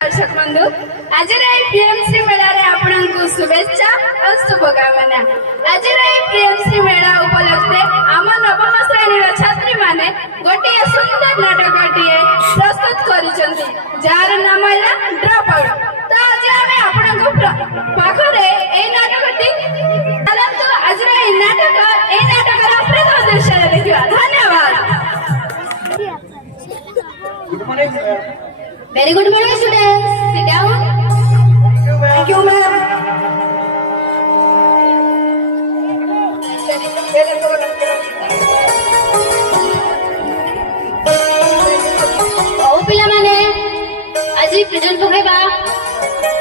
दर्शक बंधु आज पीएमसी मेला आपको शुभेच्छा और शुभकामना। आज पीएमसी मेला उपलक्षे आम नवम श्रेणी छात्री माने गोटे सुंदर नाटकटीए प्रस्तुत करुछंती जार नाम है ड्रॉप आउट। तो आज आम आपनको पाखरे ए नाटकटी चलंतु आज ए नाटकर प्रथम दृश्य देखिबा। धन्यवाद। Very good morning, students. Sit down. Thank you, ma'am. Oh, pila mane. Aji present pokeba.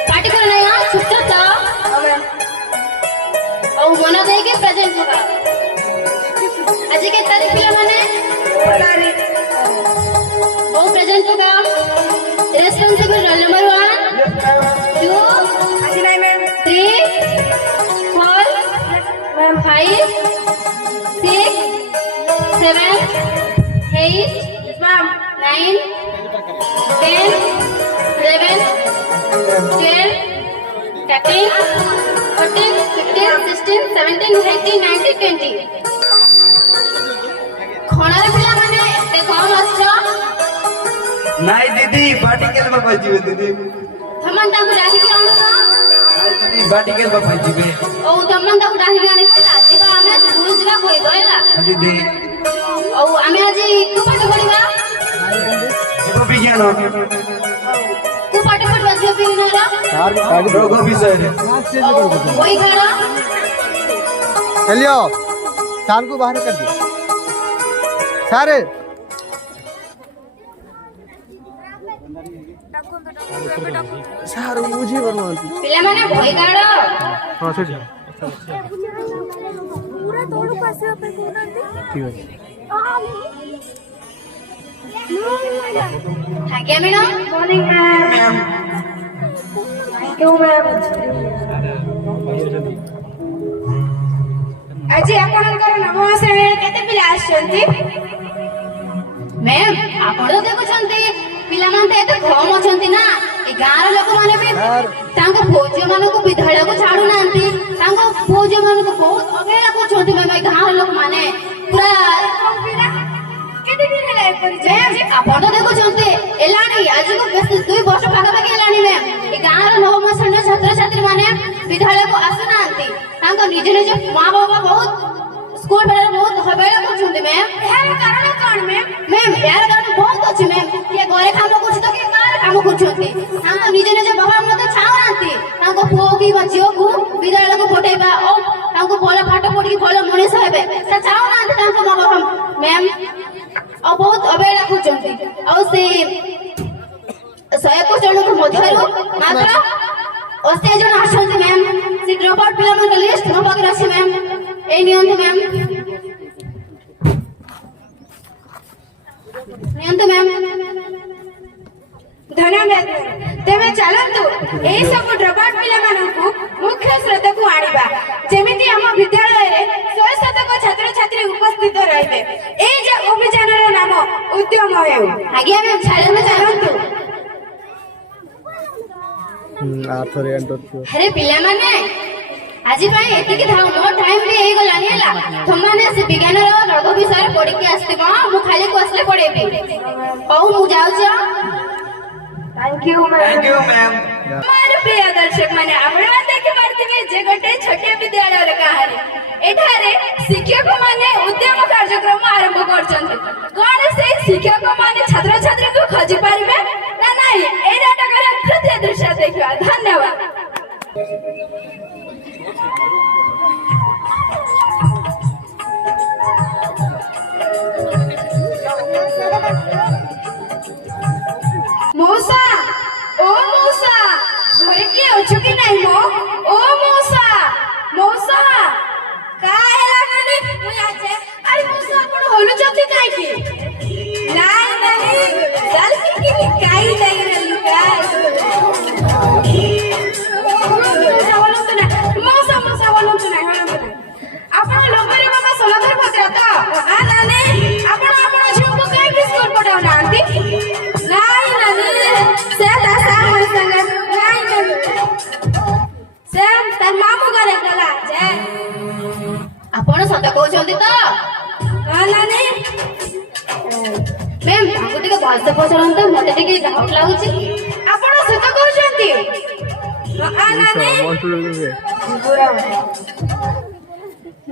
Party karna ya, chupchap ta. Oh, mona dai ke present poka. Aji ke tarikh pila mane. Oh, present poka. Responsible roll number 1, 2, 3, 4, 5, 6, 7, 8, 9, 10, 11, 12, 13, 14, 15, 16, 17, 18, 19, 20. खणारे पिला माने एते कम आछो नहीं दीदी बाटी के लिए बापा जीवे दीदी थमन ताकू डाकी के आनो नहीं दीदी बाटी के लिए बापा जीवे ओ थमन ताकू डाकी के आने आजीबा हमें दूर जिला कोई गयला दीदी ओ हमें आज को पाठ पढिबा जीव विज्ञान को पाठ पढिबा जीव विज्ञान रा रोग विषय ओई खाड़ा चलियो सार को बाहर कर दियो सारे सार मुझे बनवाती पिला माने भई गाड़ो हां सेठ पूरा तोड़ पासे पे कोनांती ठीक है आज्ञा madam morning ma'am thank you ma'am आज आपनकर नवम श्रेणी केते पिला आछंती मैम आपण तो देखुछंती पिला मानते एते कम अछंती ना ए गार लोक माने भी तांको फौजी माने को विद्यालय को छाडू नांती तांको फौजी माने को बहुत अवहेला करछंती मैम ए गार लोक माने पूरा केते दिन हेला परिचय आपण तो देखुछंती एलानी आज को बेस 2 वर्ष पागा पागे एलानी मैम ए गार नवम श्रेणी छात्र छात्री माने विद्यालय को आसु नांती तांको निजे निजे मां बाबा बहुत स्कूल बेला बहुत हबेला करछंती मैम यार कारण कोन मैम मैम यार कारण बहुत अछि मैम के घरे काम करछ तो के बाहर काम करछंती हम निजे निजे बाबा मते छावनांती तांको फोगी बचियो को विद्यालय को पठेबा ओ तांको भलो पाठ पढी भलो मनीष हेबे से छावनांती तांको मां बाबा मैम ओ बहुत अबेला करछंती ओ से 100 जन को मध्यरु मात्र 80 जन आछंती मैम से ड्रॉप आउट पिला मन लिस्ट न बाकी अछि मैम ए नियंत मैम नियंत मैम धन्यवाद तेमे चलंतु ए सब ड्रॉप आउट पिला मानकु मुख्य स्रोत को आनिबा जेमिति हम विद्यालय रे 100% छात्र छात्री उपस्थित रहबे ए जे अभियान रो नाम उद्यम हेउ आज्ञा मैम चलंतु आथर एंटर अरे पिला माने आज पाई एतिकी थाउ नो टाइम रे हे गलानी हला थमाने से विज्ञान रो रोग विषय पढि के आस्तिबा मु खाली क्लास पढेबी औ मु जाउ छ थैंक यू मैम हमारे प्रिय दर्शक माने आपण देखि पारथिबे जे गोटे छोटे विद्यालय रे कहानी एठारे शिक्षक माने उद्यम कार्यक्रम आरंभ करछन्ते कोन से शिक्षक माने छात्र छात्री को खोजि पारिबे ना नाही ए नाटकर तृतीय दृश्य देखिबा। धन्यवाद। मौसा ओ मौसा घरे के अछु कि नाही मो ओ मौसा मौसा काय लागले मु आछे अरे मौसा आपण होलु जति काय की नाही नाही चल की काय जाई रहलु मौसा मौसा बोलंतु नाही आपण लोगरे बाबा सोलाधर पत्र तो ସତ କହୁଛନ୍ତି ତ? ହଁ ନାନୀ ମ୍ୟାମ୍ ତାଙ୍କୁ ଟିକେ ଭଲସେ ପଚାରନ୍ତୁ, ମତେ ଟିକେ ଡାଉଟ୍ ଲାଗୁଛି। ଆପଣ ସତ କହୁଛନ୍ତି? ହଁ ନାନୀ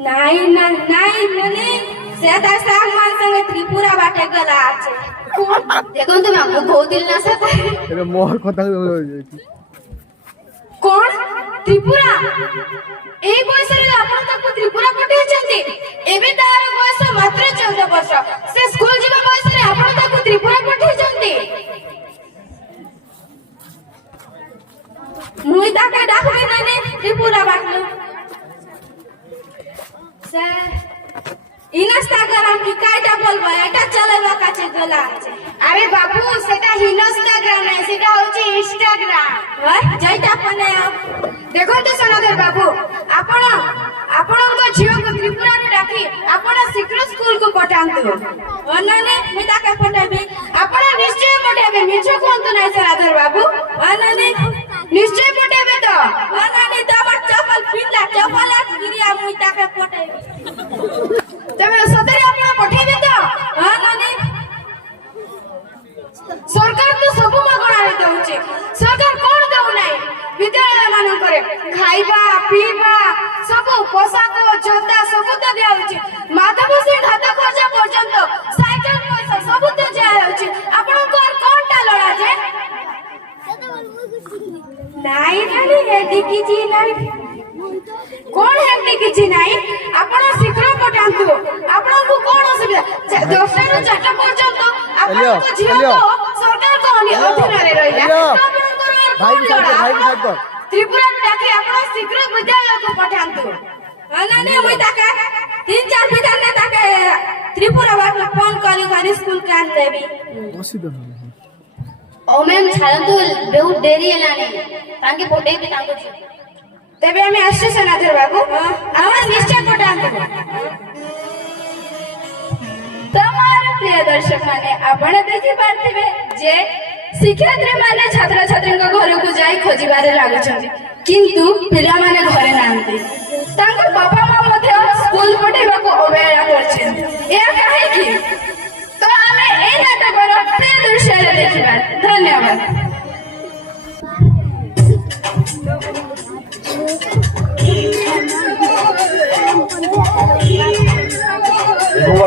ନାଇଁ ନାଇଁ ନାନୀ ସେ ତା ସାଙ୍ଗମାନ ସଙ୍ଗେ ତ୍ରିପୁରା ବାଟେ ଗଲା আছে। ଦେଖନ୍ତୁ ମ୍ୟାମ୍ ମୁଁ କହୁଥିଲି ନା ସତ। ଏବେ ମୋର କଥା କଣ ତ୍ରିପୁରା? এই বয়সରେ ଆପଣ ତାକୁ ତ୍ରିପୁରା ପଠେଇଛନ୍ତି? ଏବେ ତାର ବୟସ ମାତ୍ର 14 ବର୍ଷ। ସେ ସ୍କୁଲ ଯିବା ବୟସରେ ଆପଣ ତାକୁ ତ୍ରିପୁରା ପଠେଇଛନ୍ତି? ମୁଇଁ ତାকে ডাকবি নানি ত্রিপুরা বাকলো সে ইনস্টাগ্রাম কি কাইটা বলবো এটা চালাবা কাছে গলা আছে। আরে বাবু সেটা ইনস্টাগ্রাম না, সেটা হচ্ছে ইনস্টাগ্রাম। যেটা আপনি দেখন্তু সনাতন বাবু, ଆପଣଙ୍କ ଝିଅକୁ ତ୍ରିପୁରାରୁ ଡାକି ଆପଣ ଶୀଘ୍ର ସ୍କୁଲକୁ ପଠାନ୍ତୁ। ନାନୀ ମୁଁ ତାকে ପଠାଇବି, ଆପଣ ନିଶ୍ଚୟ ପଠାଇବେ, ମିଛ କୁହନ୍ତୁ ନାହିଁ ସନାତନ ବାବୁ। ନାନୀ ନିଶ୍ଚୟ ପଠାଇବେ ତ? ନାନୀ ତମର ଚପଲ ପିନ୍ଧା ଚପଲ କିରିଆ ମୁଁ ତାକେ ପଠାଇବି। ତମେ ସତରେ ଆପଣ ପଠାଇବେ ତ? ନାନୀ ସରକାର ତ ସବୁ ମାଗଣାରେ ଦଉଛି, ସରକାର କଣ ଦଉନାହିଁ? ବିଦ୍ୟାଳୟ ମାନଙ୍କରେ ଖାଇବା ପିଇବା ସବୁ ପୋଷାକ ଜୋତା ସବୁ ତ ଦିଆହଉଛି, ମାଧବ ସିଂ ହାତ ଖର୍ଚ୍ଚ ପର୍ଯ୍ୟନ୍ତ ସାଇକେଲ ପଇସା ସବୁ ତ ଦିଆଯାଉଛି। ଆପଣଙ୍କର କଣଟା ଲଡା ଯେ? ନାଇଁ ନାନୀ ଏଠି କିଛି ନାହିଁ। କଣ ଏମିତି କିଛି ନାହିଁ? ଆପଣ ଶୀଘ୍ର ପଠାନ୍ତୁ। ଆପଣଙ୍କୁ କଣ ଅସୁବିଧା? 10ଟାରୁ 4ଟା ପର୍ଯ୍ୟନ୍ତ ଆପଣଙ୍କ ଝିଅ ତ ସରକାରଙ୍କ ଅଧୀନରେ ରହିଲା। ତ୍ରିପୁରାରୁ ଡାକି ଆପଣ ଶୀଘ୍ର ବିଦ୍ୟାଳୟକୁ ପଠାନ୍ତୁ। ନାନୀ ମୁଇଁ ତାକେ 3-4 ଭିତରେ ତାକେ ତ୍ରିପୁରା ବାଟରେ ଫୋନ କରି ସ୍କୁଲକୁ ଆଣିଦେବି। ଓ ମ୍ୟାମ୍ ଛାଡ଼ନ୍ତୁ, ବହୁତ ଡେରି ହେଲାଣି, ତାଙ୍କେ ପଠେଇବି ତାଙ୍କୁ। ତେବେ ଆମେ ଆସୁଛୁ ସନାତନ ବାବୁ, ଆମେ ନିଶ୍ଚୟ ପଠାନ୍ତୁ। ତମର ପ୍ରିୟ ଦର୍ଶକ ମାନେ ଆପଣ ଦେଖିପାରୁଥିବେ ଯେ ଶିକ୍ଷୟିତ୍ରୀ ମାନେ ଛାତ୍ରଛାତ୍ରୀଙ୍କ ଘରକୁ ଯାଇ ଖୋଜିବାରେ ଲାଗୁଛନ୍ତି, କିନ୍ତୁ ପିଲାମାନେ ଘରେ ନାହାନ୍ତି। ତାଙ୍କ ବାପା ମା ମଧ୍ୟ ସ୍କୁଲ ପଠେଇବାକୁ ଅବହେଳା କରିଛନ୍ତି। ଏହା କାହିଁକି? ତ ଆମେ এই ନାଟକର ପ୍ରିୟ ଦୃଶ୍ୟରେ ଦେଖିବା। ଧନ୍ୟବାଦ।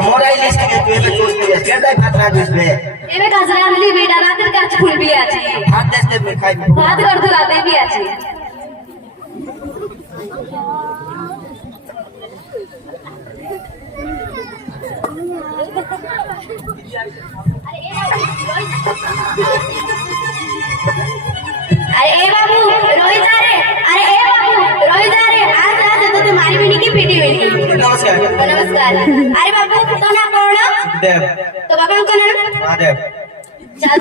মোরাই লিস্ট কে তুই এবে চুজ করিস কেটাই ভাত রাখিস বে ଏବେ ଗାଜରା ଆଣିଲି, ବେଟା ରାତିରେ କାଚ ଫୁଲ ବି ଅଛି, ভাত দেশতে মে খাইবি ଭାତ କରୁଛୁ ରାତିରେ ବି ଅଛି। अरे ए बाबू रोहित आ रे, अरे ए बाबू रोहित आ रे, आज तोते मारिबिनी कि पिटिबिनी? নমস্কার नमस्कार। अरे बाबू तो ना कौन? দেব तो बाबा को ना महादेব चल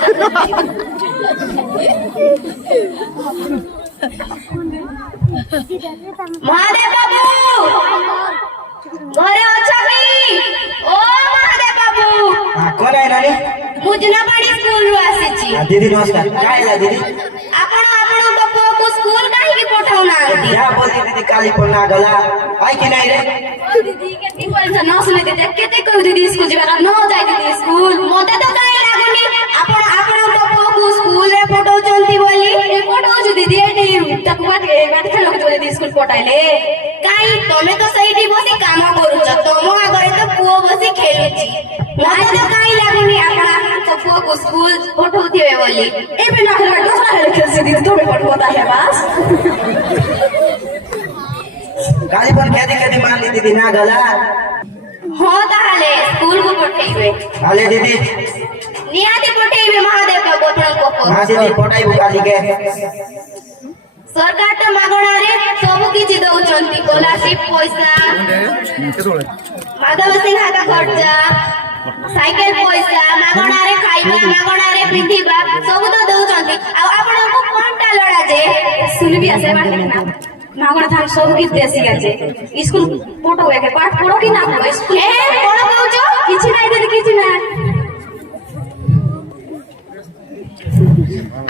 महादेव बाबू घरे अच्छा की? ओ महादेव बाबू কোন আই নানি ମୁଁ ଜୁନାପାଣି ସ୍କୁଲରୁ ଆସିଛି। দিদি নমস্কার কাইলা দিদি ଆପଣଙ୍କ ପୁଅକୁ ସ୍କୁଲ କାହିଁକି ପଠାଉନାହାନ୍ତି? যা বলছি দিদি কালি পড়না গলা আই কি নাই রে ଦିଦି କେତେ ପଇସା ନ ଶୁଣେ ଦିଦି କେତେ କରୁ ଦିଦି ସ୍କୁଲ ଯିବାର ନ ଯାଇ ଦିଦି ସ୍କୁଲ ମତେ ତ କାହିଁ ଲାଗୁନି ଆପଣଙ୍କ ପୁଅକୁ ସ୍କୁଲରେ ପଠାଉଛନ୍ତି ବୋଲି। ପଠାଉଛୁ ଦିଦି ଏଠି ତାକୁ ବାଟ ଖେଳକୁ ଦିଦି ସ୍କୁଲ ପଠାଇଲେ କାହିଁ? ତମେ ତ ସେଇଠି ବସି କାମ କରୁଛ, ତମ ଆଗରେ ତ ପୁଅ ବସି ଖେଳୁଛି। ମତେ ତ କାହିଁ ଲାଗୁନି ଆପଣଙ୍କ ପୁଅକୁ ସ୍କୁଲ ପଠାଉଥିବେ ବୋଲି। ଏବେ ନା ହେଲା ଦଶଟା ହେଲେ ଖେଳছে দিদি, তুমি পড়বো তাহলে বাস। কালি পর খেদি খেদি মারলি দিদি না গলা ହଁ ତାହେଲେ ସ୍କୁଲକୁ ପଠେଇବେ, ভালে দিদি ନିହାତି ପଠେଇବେ ମହାଦେବ ବାବୁ ଆପଣଙ୍କ ପୁଅ। হ্যাঁ দিদি পটাইবু কালি কে ସରକାର ତ ମାଗଣାରେ ସବୁ କିଛି ଦଉଛନ୍ତି, ସ୍କଲାରସିପ ପଇସା, ମାଧବ ସିଂ ହାତ ଖର୍ଚ୍ଚା, ସାଇକେଲ ପଇସା, ମାଗଣାରେ ଖାଇବା, ମାଗଣାରେ ପିନ୍ଧିବା ସବୁ ତ ଦଉଛନ୍ତି। ଆଉ ଆପଣଙ୍କୁ କଣଟା ଲଡା ଯେ? শুনবি আছে বাড়ি না মাগনা থাক সব কিছু দেশি গেছে স্কুল পড়ো একে পাঠ পড়ো কি না পড়ো স্কুল ଏ କଣ କହୁଛ? কিছু নাই দিদি কিছু না।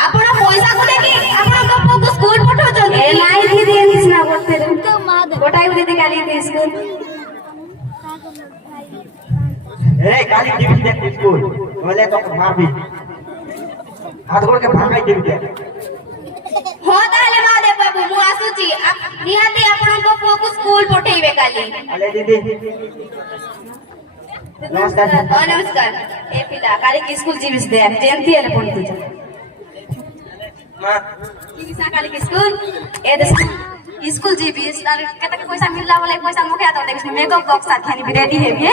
ଆପଣ ପଇସାକୁ ଦେଖି ଆପଣଙ୍କ ପୁଅକୁ ସ୍କୁଲ ପଠାଉଛନ୍ତି? এ নাই দিদি এনিস না পড়তে গোটাই দিদি কালি স্কুল रे काली टीवी देख स्कूल बोले तो मार भी हाथ गोड़ के भागाई देबी दे हो ताले महादेव बाबू मु आसुची निहाती आपनको पुओ को स्कूल पठेइबे काली अले दीदी नमस्कार नमस्कार ए पिला काली की स्कूल जीविस दे जयंती एले पढती जा मां जीविसा काली की स्कूल ए दे स्कूल जीविस तार केतक पैसा मिलला बोले पैसा मुखे आता देखिस मेकअप बॉक्स साथ खानी रेडी है बे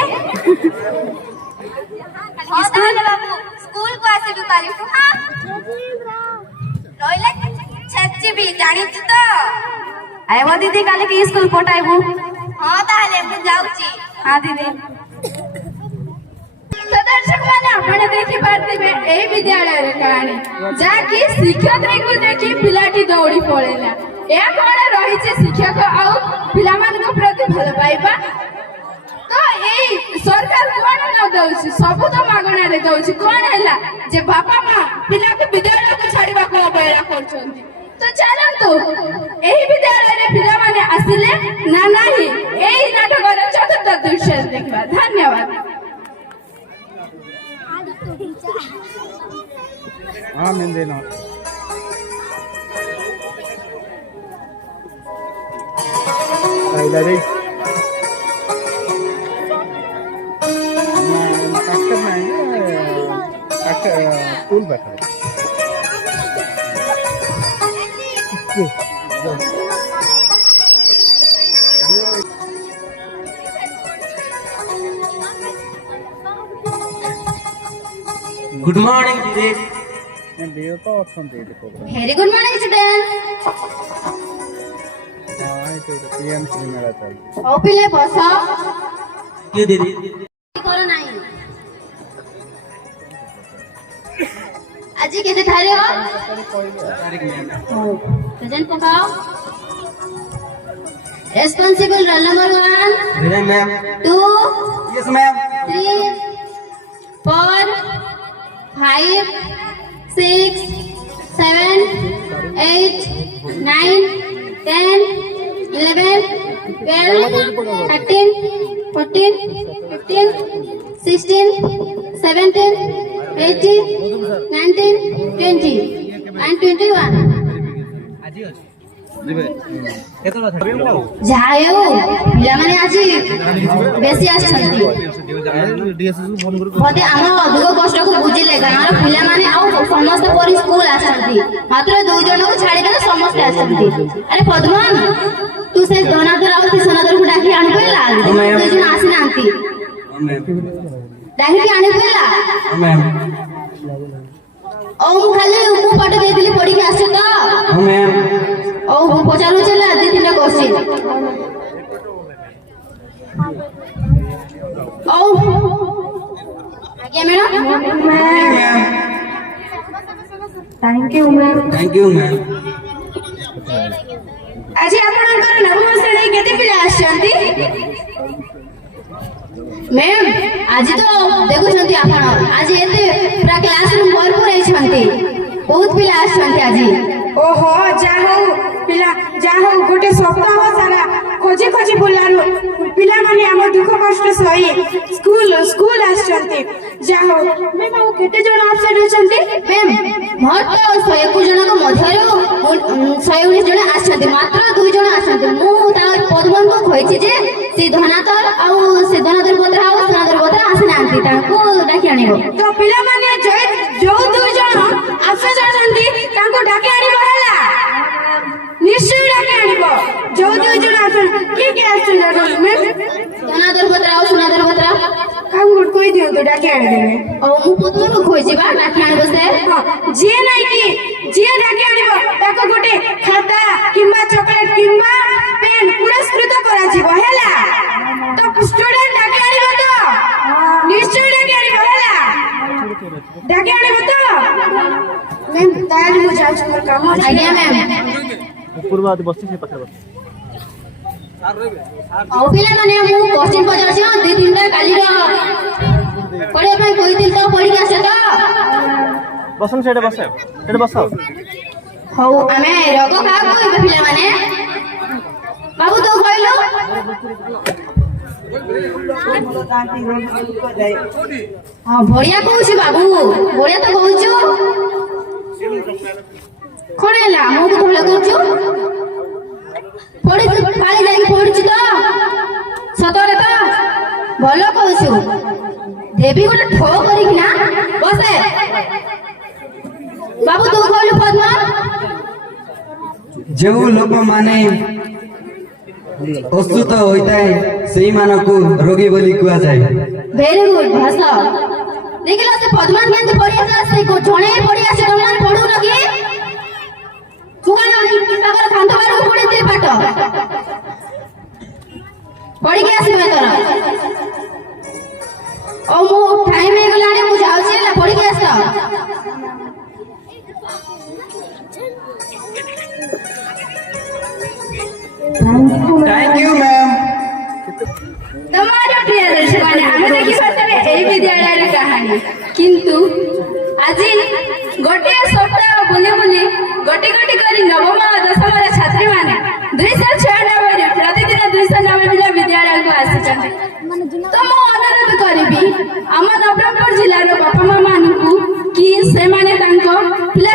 स्कूल बाबू स्कूल को आसे भी काली हां लइला छच्ची भी जानी तो आइबो दीदी काली की स्कूल पठाइबो हां ताले मु जाउची हां दीदी तो दर्शक माने आपने देखी पार्थिबे ए विद्यालय रे कहानी जाकी शिक्षक रे को देखी पिलाटी दौड़ी पळेला ए कोन रही छे शिक्षक आउ पिला मान को प्रति भल पाइबा तो ए सरकार कोन न दउछि सब तो मागणा रे दउछि कोन हैला जे बापा मां पिला के विद्यालय को छाड़ीबा को अवहेला करछन्ती तो चलंतु एही विद्यालय रे पिला माने आसिले ना नाही एही नाटक रे चतुर्थ दृश्य देखबा धन्यवाद हाँ मैं देना रे स्कूल बैठा गुड मॉर्निंग दीदी मैं देव तो ऑप्शन दे देखो वेरी गुड मॉर्निंग स्टूडेंट हाँ तो पीएमसी मेरा चल ओ पिले बसो क्यों दीदी करो नहीं आज केते थारे हो प्रेजेंट पकाओ रेस्पॉन्सिबल रोल नंबर 1 मेरे मैम 2 यस मैम 3 4 5 6 7 8 9 10 11 12 13 14 15 16 17 18 19 20 and 21 ଯାହାହେଉ ପିଲାମାନେ ଆଜି ବେଶୀ ଆସିଛନ୍ତି ବୋଧେ ଆମ ଅଧିକ କଷ୍ଟକୁ ବୁଝିଲେ ଗାଁର ପିଲାମାନେ ଆଉ ସମସ୍ତେ ପରି ସ୍କୁଲ ଆସିଛନ୍ତି ମାତ୍ର 2 ଜଣଙ୍କୁ ଛାଡ଼ିଦେଲେ ସମସ୍ତେ ଆସିଛନ୍ତି ଆରେ ପଦ୍ମନ ତୁ ସେ ଧନାଧର ଆଉ କିଶନଧରକୁ ଡାକି ଆଣିପାରିଲା 2 ଜଣ ଆସିନାହାନ୍ତି ଡାକିକି ଆଣିପାରିଲା ଓ ମୁଁ ଖାଲି ମୁଁ ଫଟୋ ଦେଇଥିଲି ପଢିକି ଆସିଛୁ ତ ଓ ମୁଁ ପଚାରୁଛି ହେଲା 2-3ଟା କ୍ୱେଶ୍ଚିନ୍ ଓ ଆଜ୍ଞା ମ୍ୟାଡ଼ାମ थैंक यू मैम आज आपनकर नवम श्रेणी केते पिला आछंती मैम आज तो देखुछंती आपण आज एते पूरा क्लासरूम भरपूर आइछंती बहुत पिला आछंती आज ओहो जाहो पिला जाहो गोटे सप्ताह सारा खोजी खोजी बुलानु पिला माने हम दुख कष्ट सही स्कूल आछंती जाहो मैं बाबू केते जण अब्सेंट होछंती मैम मोर तो 101 जनक मध्यरु 119 जण आछंती मात्र 2 जण आछंती मु तार पद्मन को कहिछि जे से धनातर आउ से धनातर बद्रा आउ धनातर बद्रा आसिनांती ताको डाकी आनिबो तो पिला माने जो 2 जण आसे जाछंती ताको डाकी आनिबो होला निश्चय डाकी आनिबो जो 2 जण आछन के आछन जाछन मैं धनातर बद्रा आउ धनातर बद्रा काम गुड कोई दियो तो डाकी आनि देबे ओ मु पद्मन को कहिछि बा डाकी आनिबो से जे नाही की जे डाकी आनिबो ताको गोटे खाता किंबा चॉकलेट किंबा पेन पुरस्कृत करा जीवो हैला तो स्टूडेंट डाकी आनिबो तो निश्चय डाकी आनिबो हैला डाकी आनिबो तो मैम ताली मु जाउछ मोर काम अछि आज्ञा मैम पूर्वादि बस्ती से पाखर बस्ती औ पिला माने मु क्वेश्चन पचारछि 2-3टा काली रो पढे ପାଇଁ କହିଥିଲି ତ ପढିକି ଆसे ତ बसन सेटे बस ହଉ ଆମେ ରୋଗ କାହାକୁ କହିବେ ପିଲାମାନେ ବାବୁ ତୁ କହିଲୁ ଭଲ ଯାଆନ୍ତି ରୋଗ ଯାଏ ହଁ ବଢିଆ କହୁଛି ବାବୁ ବଢିଆ ତ କହୁଛୁ କଣ ହେଲା ମୁଁ ତ ଭଲ କହୁଛୁ ପଢିଛୁ କାଲି ଯାଇକି ପଢିଛୁ ତ ସତରେ ତ ଭଲ କହୁଛୁ ଦେବି ଗୋଟେ ଠୋ କରିକି ନା ବସେ ବାବୁ ତୁ କହିଲୁ ପଦ୍ମ ଯେଉଁ ଲୋକମାନେ ଅସୁସ୍ଥ ହୋଇଥାଏ ସେଇମାନଙ୍କୁ ରୋଗୀ ବୋଲି କୁହାଯାଏ। ଭେରି ଗୁଡ୍ ଭାଷ ଦେଖିଲ ସେ ପଦ୍ମାନ କେମିତି ପଢି ଆସିଲା ସେ ଜଣେ ପଢି ଆସି ତମେ ପଢୁନ କି ତାଙ୍କର କାନ୍ଧ ବାଡକୁ ପଡିଥିବେ ପାଠ ପଢିକି ଆସିବ ଏଥର ଓ ମୁଁ ଟାଇମ ହେଇଗଲାଣି ମୁଁ ଯାଉଛି ହେଲା ପଢିକି ଆସ थैंक यू मैम। તમારા પ્રિય દર્શકોને અમે ଦେଖି ପାରୁଥିବେ ଏହି ବିଦ୍ୟାଳୟର କାହାଣୀ କିନ୍ତୁ ଆଜି ଗୋଟିଏ ସପ୍ତାହ ବୁଲି ବୁଲି ଗୋଟି ଗୋଟି କରି ନବମ ଓ ଦଶମର ଛାତ୍ରୀମାନେ 296ରୁ ପ୍ରତିଦିନ 290 ପିଲା ବିଦ୍ୟାଳୟକୁ ଆସିଛନ୍ତି ତ ମୁଁ ଅନୁରୋଧ କରିବି ଆମ ନବରଙ୍ଗପୁର ଜିଲ୍ଲାର ବାପା ମା ମାନଙ୍କୁ କି ସେମାନେ ତାଙ୍କ ପିଲା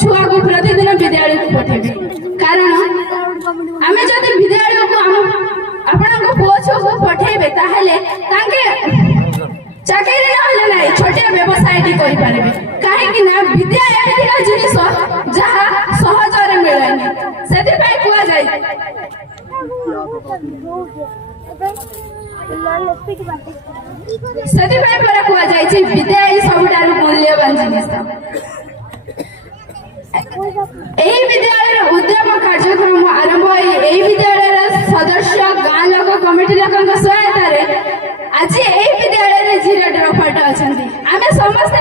ଛୁଆକୁ ପ୍ରତିଦିନ ବିଦ୍ୟାଳୟକୁ ପଠେଇବେ କାରଣ ଆମେ ଯଦି ବିଦ୍ୟାଳୟକୁ ଆପଣଙ୍କ ପୁଅ ଛୁଆକୁ ପଠେଇବେ ତାହେଲେ ତାଙ୍କେ ଚାକିରି ନହେଲେ ନାହିଁ ଛୋଟିଆ ବ୍ୟବସାୟଟି କରିପାରିବେ କାହିଁକି ନା ବିଦ୍ୟା ଏମିତିକା ଜିନିଷ ଯାହା ସହଜରେ ମିଳେନି ସେଥିପାଇଁ କୁହାଯାଏ ସେଥିପାଇଁ ପରା କୁହାଯାଇଛି ବିଦ୍ୟା ହିଁ ସବୁଠାରୁ ମୂଲ୍ୟବାନ ଜିନିଷ ଏହି ବିଦ୍ୟାଳୟର ଉଦ୍ୟମ କାର୍ଯ୍ୟକ୍ରମ ଆରମ୍ଭ ହୋଇ ଏହି ବିଦ୍ୟାଳୟର ସଦସ୍ୟ ଗାଁ ଲୋକ କମିଟି ଲୋକଙ୍କ ସହାୟତାରେ ଆଜି ଏହି ବିଦ୍ୟାଳୟରେ 0 ଡ୍ରପ୍ ଆଉଟ୍ ଅଛନ୍ତି ଆମେ ସମସ୍ତେ